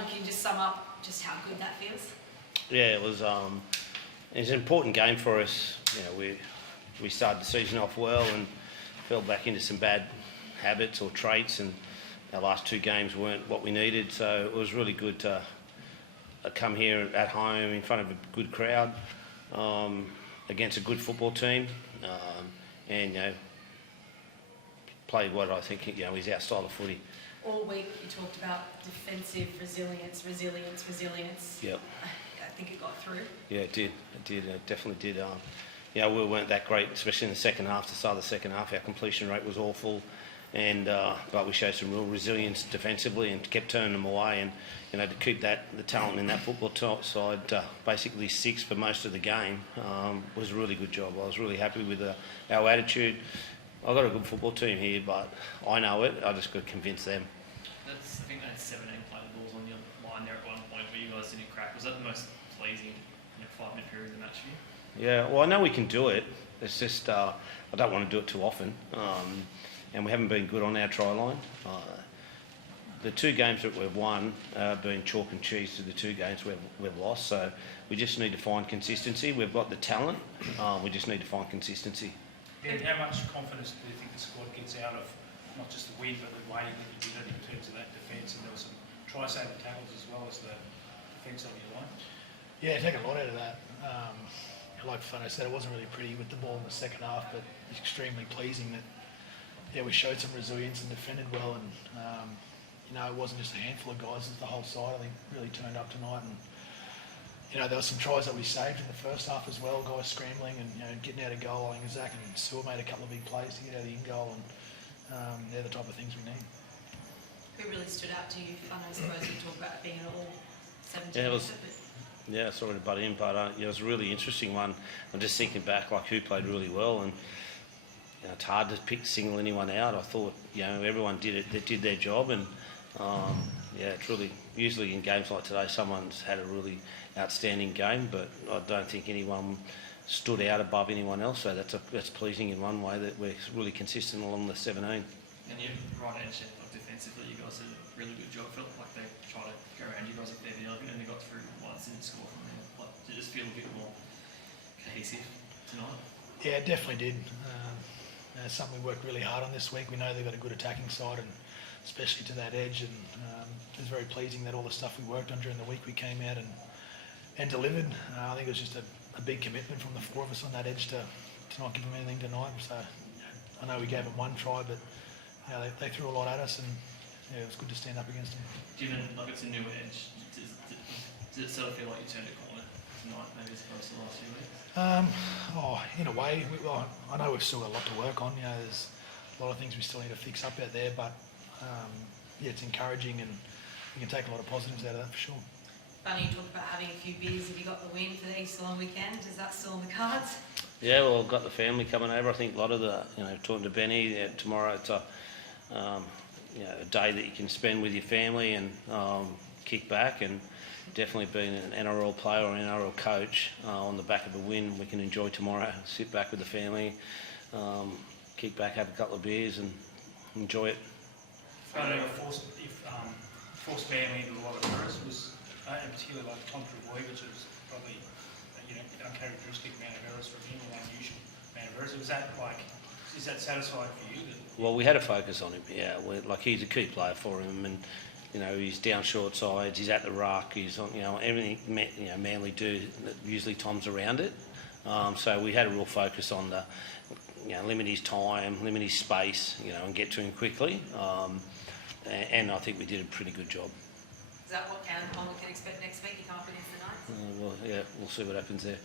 one, can you just sum up just how good that feels? Yeah, it was an important game for us. You know, we started the season off well and fell back into some bad habits or traits, and our last two games weren't what we needed. So it was really good to come here at home in front of a good crowd against a good football team, and play what I think is our style of footy. All week you talked about defensive resilience. Yep. I think it got through. Yeah, it did. It definitely did. We weren't that great, especially in the second half. To start the second half, our completion rate was awful, and but we showed some real resilience defensively and kept turning them away. And to keep the talent in that football side, basically six for most of the game, was a really good job. I was really happy with our attitude. I've got a good football team here, but I know it. I just got to convince them. I think they had 17 playing balls on your line there at one point where you guys didn't crack. Was that the most pleasing 5-minute period of the match for you? Yeah, well, I know we can do it. It's just I don't want to do it too often, and we haven't been good on our try line. The two games that we've won have been chalk and cheese to the two games we've lost. So we just need to find consistency. We've got the talent. We just need to find consistency. And how much confidence do you think the squad gets out of not just the win, but the way that you did it in terms of that defence? And there were some try-saving tackles as well as the defence on your line. Yeah, take a lot out of that. Like Flanno said, it wasn't really pretty with the ball in the second half, but it's extremely pleasing that we showed some resilience and defended well. And it wasn't just a handful of guys; it was the whole side. I think really turned up tonight. And there were some tries that we saved in the first half as well. Guys scrambling and getting out of goal. I think Zach and Sewer made a couple of big plays to get out of the in goal, and they're the type of things we need. Who really stood out to you, Flanno? I suppose you talk about being at all 17. Sorry to butt in, but it was a really interesting one. I'm just thinking back, like who played really well, and it's hard to single anyone out. I thought everyone did their job, and it's really usually in games like today, someone's had a really outstanding game, but I don't think anyone stood out above anyone else. So that's pleasing in one way that we're really consistent along the 17. And you right edge, defensively, you guys did a really good job. Felt like they tried to go around you guys a fair bit, and they got through once and scored from there. Did it just feel a bit more cohesive tonight? Yeah, it definitely did. It's something we worked really hard on this week. We know they've got a good attacking side, and especially to that edge. And it was very pleasing that all the stuff we worked on during the week we came out and delivered. I think it was just a big commitment from the four of us on that edge to not give them anything tonight. So I know we gave them one try, but they threw a lot at us, and it was good to stand up against them. Given it's a new edge, does it sort of feel like you turned a corner tonight, maybe as opposed to the last few weeks? In a way, I know we've still got a lot to work on. There's a lot of things we still need to fix up out there, but it's encouraging, and we can take a lot of positives out of that for sure. Funny, you talk about having a few beers. Have you got the win for the Easter long weekend? Is that still on the cards? Yeah, well, I've got the family coming over. I think a lot of talking to Benny tomorrow. It's a day that you can spend with your family and kick back, and definitely being an NRL player or an NRL coach on the back of a win, we can enjoy tomorrow. Sit back with the family, kick back, have a couple of beers, and enjoy it. Forced family into a lot of errors was, and particularly like Tom Lineham, which was probably uncharacteristic amount of errors from him, or unusual amount of errors. Is that satisfying for you? Well, we had to focus on him. Yeah, he's a key player for him, and he's down short sides, he's at the ruck, he's on everything Manly do. Usually Tom's around it, so we had a real focus on the limit his time, limit his space, and get to him quickly. And I think we did a pretty good job. Is that what we can expect next week? You can't put in the Knights? We'll see what happens there.